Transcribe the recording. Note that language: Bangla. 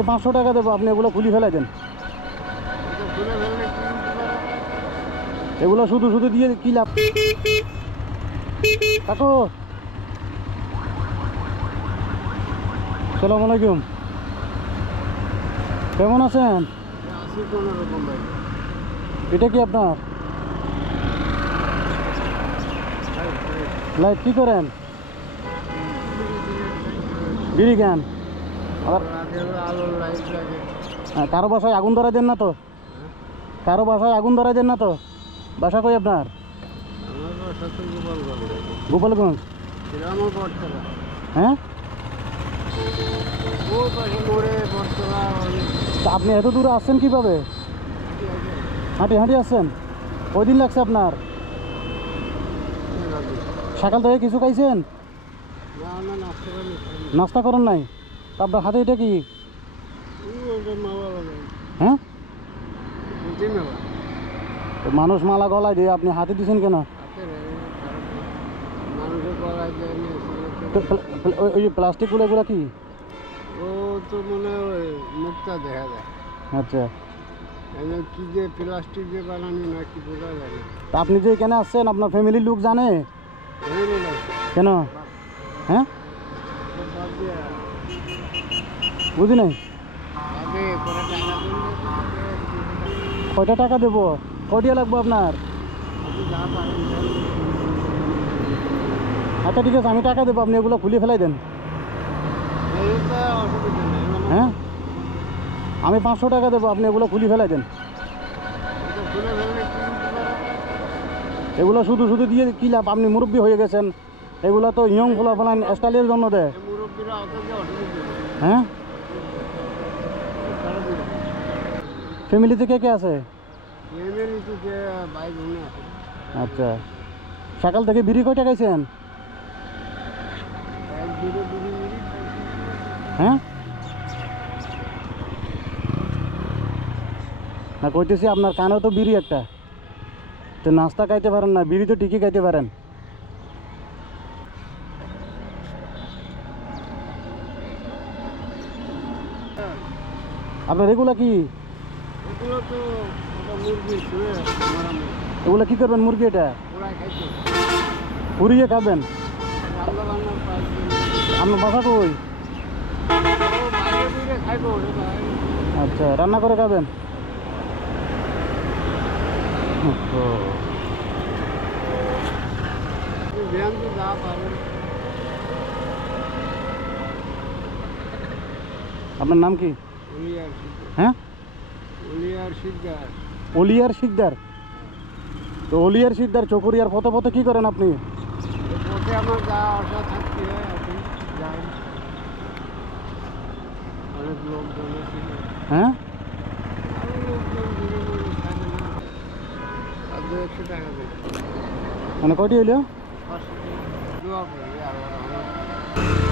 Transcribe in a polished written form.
আমি 500 টাকা দেবো, আপনি এগুলো খুলি ফেলাই দেন। এগুলো শুধু শুধু দিয়ে কি লাভ? কাকু, আসসালামু আলাইকুম, কেমন আছেন? এটা কি আপনার লাইট? কি করেন? বিড়ি কেন? আবার কারো বাসায় আগুন ধরাই দেন না তো? কারো বাসায় আগুন ধরাই দেন না তো? বাসা কই আপনার? গোপালগঞ্জ। হ্যাঁ, তা আপনি এত দূরে আসছেন কিভাবে? হাঁটি হাঁটি আসছেন? কয়দিন লাগছে আপনার? সকাল থেকে কিছু খাইছেন? নাস্তা করেন নাই? তা আপনার হাতে এটা কি? হ্যাঁ, মানুষ মালা গলায় দিয়ে আপনি হাতে দিচ্ছেন কেন? ওই যে প্লাস্টিকগুলো, এগুলো কি? ও তো মনে হয় মুখটা দেখা যায়। আচ্ছা, কি যে প্লাস্টিক দিয়ে বানানো না কি বোঝা যায় না। তা আপনি যে এখানে আসছেন আপনার ফ্যামিলির লোক জানে? কেন? হ্যাঁ, বুঝি নাই। কয়টা টাকা দেবো? কয়টা লাগবো আপনার? আচ্ছা ঠিক আছে, আমি টাকা দেবো, আপনি এগুলো খুলে ফেলাই দেন। হ্যাঁ, আমি 500 টাকা দেবো, আপনি এগুলো খুলে ফেলাই দেন। এগুলো শুধু শুধু দিয়ে কি লাভ? আপনি মুরব্বী হয়ে গেছেন, এগুলো তো ইয়ং ফলাফলান স্টাইলের জন্য দেয়। হ্যাঁ, ফ্যামিলিতে কে কে আছে? আচ্ছা, সকাল থেকে বিড়ি কয়টা খাইছেন? হ্যাঁ, না কইতেছি আপনার কানেও তো বিড়ি একটা, তো নাস্তা খাইতে পারেন না, বিড়ি তো ঠিকই খাইতে পারেন। আপনার এগুলা কি? এগুলো কি করবেন? মুরগি এটা পুড়িয়ে খাবেন? আপনার বাসা কই? আচ্ছা, রান্না করে খাবেন? আপনার নাম কি? হ্যাঁ, অলিয়ার শিকদার। তো অলিয়ার শিকদার চকরিয়ার পথে পথে কি করেন আপনি? আমার যা আশা থাকতে যাই, অনেক লোকজন আছে। হ্যাঁ, টাকা মানে কয়টি হইল? দোয়া করি আল্লাহ।